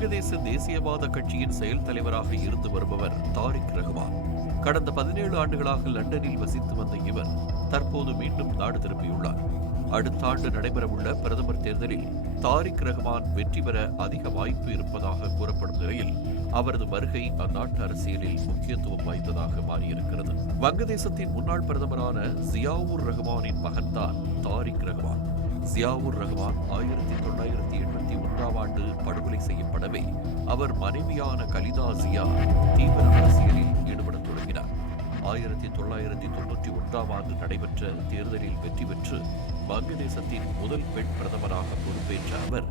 வங்கதேச தேசியவாத கட்சியின் செயல் தலைவராக இருந்து வருபவர் தாரிக் ரஹ்மான். கடந்த 17 ஆண்டுகளாக லண்டனில் வசித்து வந்த இவர் தற்போது மீண்டும் நாடு திரும்பியுள்ளார். அடுத்த ஆண்டு நடைபெறவுள்ள பிரதமர் தேர்தலில் தாரிக் ரஹ்மான் வெற்றி பெற அதிக வாய்ப்பு இருப்பதாக கூறப்படும் நிலையில் அவரது வருகை அந்நாட்டு அரசியலில் முக்கியத்துவம் வாய்ந்ததாக மாறியிருக்கிறது. வங்கதேசத்தின் முன்னாள் பிரதமரான ஜியாவுர் ரஹ்மானின் மகன்தான் தாரிக் ரஹ்மான். ஜியாவுர் ரஹ்மான் 1981ஆம் ஆண்டு படுகொலை செய்யப்படவே அவர் மனைவியான கலிதா ஜியா தீவிர அரசியலில் ஈடுபடத் தொடங்கினார். 1991ஆம் ஆண்டு நடைபெற்ற தேர்தலில் வெற்றி பெற்று வங்கதேசத்தின் முதல் பெண் பிரதமராக பொறுப்பேற்ற அவர்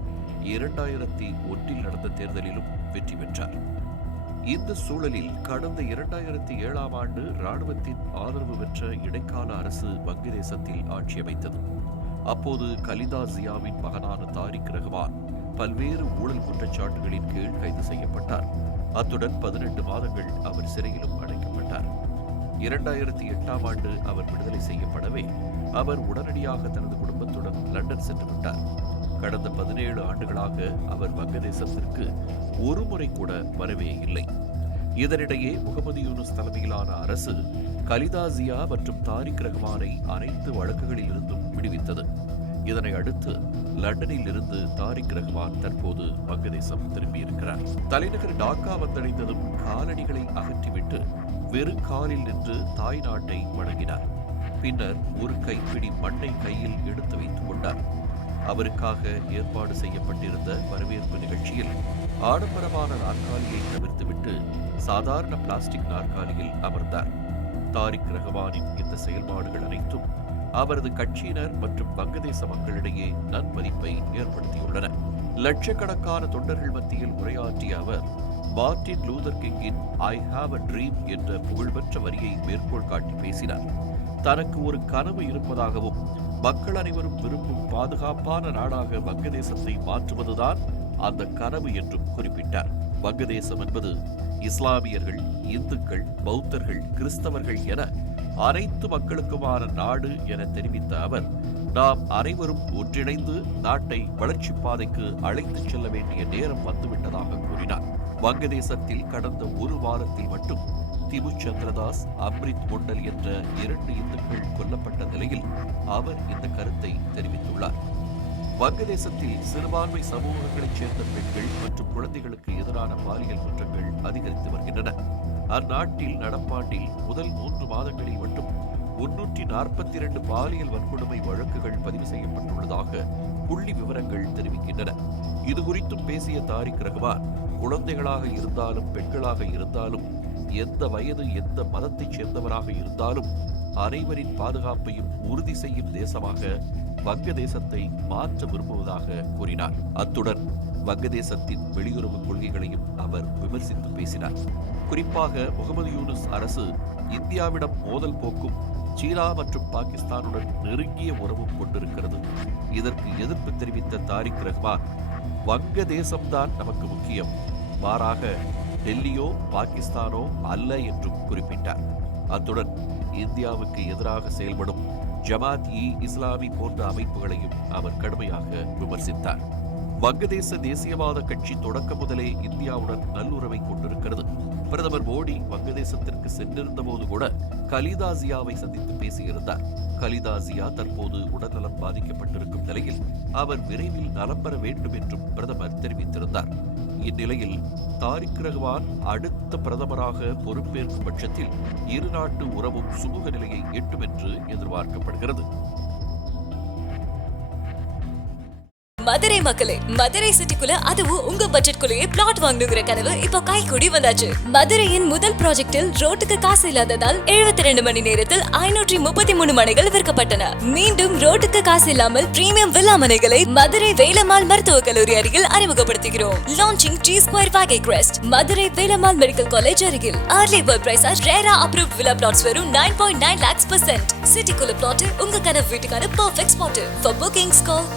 2001இல் நடந்த தேர்தலிலும் வெற்றி பெற்றார். இந்த சூழலில் கடந்த 2007ஆம் ஆண்டு இராணுவத்தின் ஆதரவு பெற்ற இடைக்கால அரசு வங்கதேசத்தில் ஆட்சி அமைத்தது. அப்போது கலிதா ஜியாவின் மகனான தாரிக் ரஹ்மான் பல்வேறு ஊழல் குற்றச்சாட்டுகளின் கீழ் கைது செய்யப்பட்டார். அத்துடன் 18 மாதங்கள் அவர் சிறையிலும் அடைக்கப்பட்டார். 2008ஆம் ஆண்டு அவர் விடுதலை செய்யப்படவே அவர் உடனடியாக தனது குடும்பத்துடன் லண்டன் சென்று விட்டார். கடந்த 17 ஆண்டுகளாக அவர் வங்கதேசத்திற்கு ஒரு முறை கூட வரவே இல்லை. இதனிடையே முகமது யூனுஸ் தலைமையிலான அரசு கலிதா ஜியா மற்றும் தாரிக் ரஹ்மானை அனைத்து வழக்குகளில் இருந்தும் விடுவித்தது. இதனை அடுத்து லண்டனில் இருந்து தாரிக் ரஹ்மான் தற்போது வங்கதேசம் திரும்பியிருக்கிறார். தலைநகர் டாக்கா வந்தடைந்ததும் காலணிகளை அகற்றிவிட்டு வெறும் காலில் நின்று தாய் நாட்டை வணங்கினார். பின்னர் ஒரு கைப்பிடி மண்ணை கையில் எடுத்து வைத்துக் கொண்டார். அவருக்காக ஏற்பாடு செய்யப்பட்டிருந்த வரவேற்பு நிகழ்ச்சியில் ஆடம்பரமான நாற்காலியை தவிர்த்துவிட்டு சாதாரண பிளாஸ்டிக் நாற்காலியில் அமர்ந்தார். தாரிக் ரஹ்மானின் இந்த செயல்பாடுகள் அனைத்தும் அவரது கட்சியினர் மற்றும் வங்கதேச மக்களிடையே நன்மதிப்பை ஏற்படுத்தியுள்ளன. லட்சக்கணக்கான தொண்டர்கள் மத்தியில் உரையாற்றிய அவர் மார்ட்டின் லூதர் கிங்கின் ஐ ஹாவ் அ ட்ரீம் என்ற புகழ்பெற்ற வரியை மேற்கோள் காட்டி பேசினார். தனக்கு ஒரு கனவு இருப்பதாகவும் மக்கள் அனைவரும் விரும்பும் பாதுகாப்பான நாடாக வங்கதேசத்தை மாற்றுவதுதான் அந்த கனவு என்றும் குறிப்பிட்டார். வங்கதேசம் என்பது இஸ்லாமியர்கள், இந்துக்கள், பௌத்தர்கள், கிறிஸ்தவர்கள் என அனைத்து மக்களுக்குமான நாடு என தெரிவித்த அவர், நாம் அனைவரும் ஒன்றிணைந்து நாட்டை வளர்ச்சி பாதைக்கு அழைத்துச் செல்ல வேண்டிய நேரம் வந்துவிட்டதாக கூறினார். வங்கதேசத்தில் கடந்த ஒரு வாரத்தில் மட்டும் திமு சந்திரதாஸ், அம்ரித் மொண்டல் என்ற 2 இந்துக்கள் கொல்லப்பட்ட நிலையில் அவர் இந்த கருத்தை தெரிவித்துள்ளார். வங்கதேசத்தில் சிறுபான்மை சமூகங்களைச் சேர்ந்த பெண்கள் மற்றும் குழந்தைகளுக்கு எதிரான பாலியல் குற்றங்கள் அதிகரித்து வருகின்றன. அந்நாட்டில் நடப்பாண்டில் முதல் 3 மாதங்களில் மட்டும் 342 பாலியல் வன்கொடுமை வழக்குகள் பதிவு செய்யப்பட்டுள்ளதாக புள்ளி விவரங்கள் தெரிவிக்கின்றன. இதுகுறித்தும் பேசிய தாரிக் ரஹ்மான், குழந்தைகளாக இருந்தாலும் பெண்களாக இருந்தாலும் எந்த வயது எந்த மதத்தைச் சேர்ந்தவராக இருந்தாலும் அனைவரின் பாதுகாப்பையும் உறுதி செய்யும் தேசமாக வங்கதேசத்தை மாற்ற விரும்புவதாக கூறினார். அத்துடன் வங்கதேசத்தின் வெளியுறவு கொள்கைகளையும் அவர் விமர்சித்து பேசினார். குறிப்பாக முகமது யூனுஸ் அரசு இந்தியாவிடம் மோதல் போக்கும் சீனா மற்றும் பாகிஸ்தானுடன் நெருங்கிய உறவும் கொண்டிருக்கிறது. இதற்கு எதிர்ப்பு தெரிவித்த தாரிக் ரஹ்மான், வங்கதேசம்தான் நமக்கு முக்கியம், மாறாக டெல்லியோ பாகிஸ்தானோ அல்ல என்றும் குறிப்பிட்டார். அத்துடன் இந்தியாவுக்கு எதிராக செயல்படும் ஜமாத்-இ-இஸ்லாமி போன்ற அமைப்புகளையும் அவர் கடுமையாக விமர்சித்தார். வங்கதேச தேசியவாத கட்சி தொடக்க முதலே இந்தியாவுடன் நல்லுறவை கொண்டிருக்கிறது. பிரதமர் மோடி வங்கதேசத்திற்கு சென்றிருந்த போது கூட கலிதா ஜியாவை சந்தித்து பேசியிருந்தார். கலிதா ஜியா தற்போது உடல்நலம் பாதிக்கப்பட்டிருக்கும் நிலையில் அவர் விரைவில் நலம் பெற வேண்டும் என்றும் பிரதமர் தெரிவித்திருந்தார். இந்நிலையில் தாரிக் ரஹ்மான் அடுத்த பிரதமராக பொறுப்பேற்கும் பட்சத்தில் இரு நாட்டு உறவும் சுமூக நிலையை எட்டும் என்று எதிர்பார்க்கப்படுகிறது. மதுரை மக்களே, மதுரை சிட்டிக்குள்ள அதுவும் உங்க பட்ஜெட்குள்ளேயே பிளாட் வாங்கணுங்கிற கனவு இப்போ கைக்கூடி வந்தாச்சு. மதுரையின் முதல் ப்ராஜெக்டில் ரோட்டுக்கு காசு இல்லாததால் 72 மணி நேரத்தில் 533 மனைகள் விற்கப்பட்டன. மீண்டும் ரோட்டுக்கு காசு இல்லாமல் பிரீமியம் வில்லா மனைகளை மதுரை வேலம்மாள் மருத்துவக் கல்லூரி அருகில் அறிமுகப்படுத்துகிறோம். Launching G Square Vagay Crest, Madurai Velammal medical college அருகில். Early bird price RERA approved villa plots வெறும் 9.9 lakhs %. சிட்டிக்குள்ள பிளாட் உங்க கனவு வீட்டுக்கான perfect spot. For bookings call